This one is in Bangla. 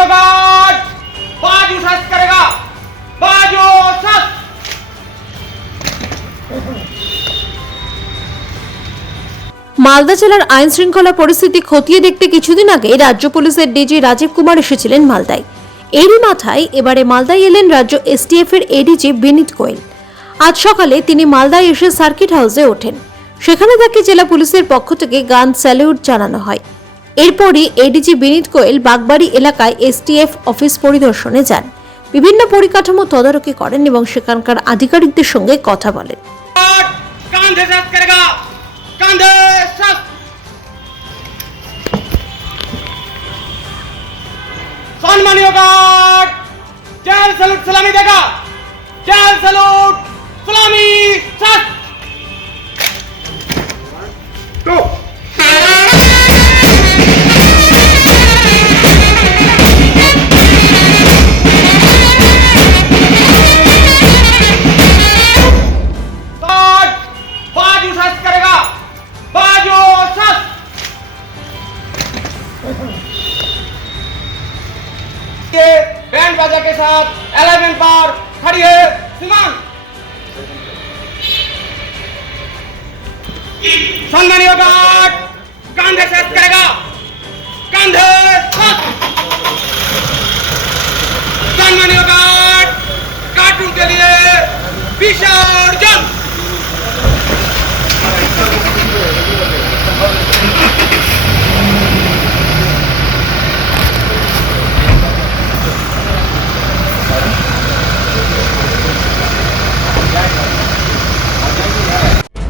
होगा बाजू सच करेगा बाजू सच মালদা জেলার আইন শৃঙ্খলা পরিস্থিতি খতিয়ে দেখতে কিছুদিন আগে রাজ্য পুলিশের ডিজি রাজীব কুমার এসেছিলেন মালদায় এরই মাথায় এবারে মালদায় এলেন রাজ্য এসটিএফ এর এডিজি বিনীত গোয়েল আজ সকালে তিনি মালদায় এসে সার্কিট হাউসে ওঠেন সেখানে তাকে জেলা পুলিশের পক্ষ থেকে গান স্যালিউট জানানো হয় এরপরই এডিজি বিনীত গোয়েল বাগবাড়ি এলাকায় এসটিএফ অফিস পরিদর্শনে যান। বিভিন্ন পরিকাঠামো তদারকি করেন এবং সেখানকার আধিকারিকদের সঙ্গে কথা বলেন। সম্মানীয় গার্ড, জেল স্যালুট সালামি দেখা জেল সালামি। बाजा के साथ 11 पर खड़ी है। सीमान। सम्मानीय गार्ड कंधे से करेगा। कंधे सम्मानीय गार्ड कार्टून के लिए विशाल विसर्जन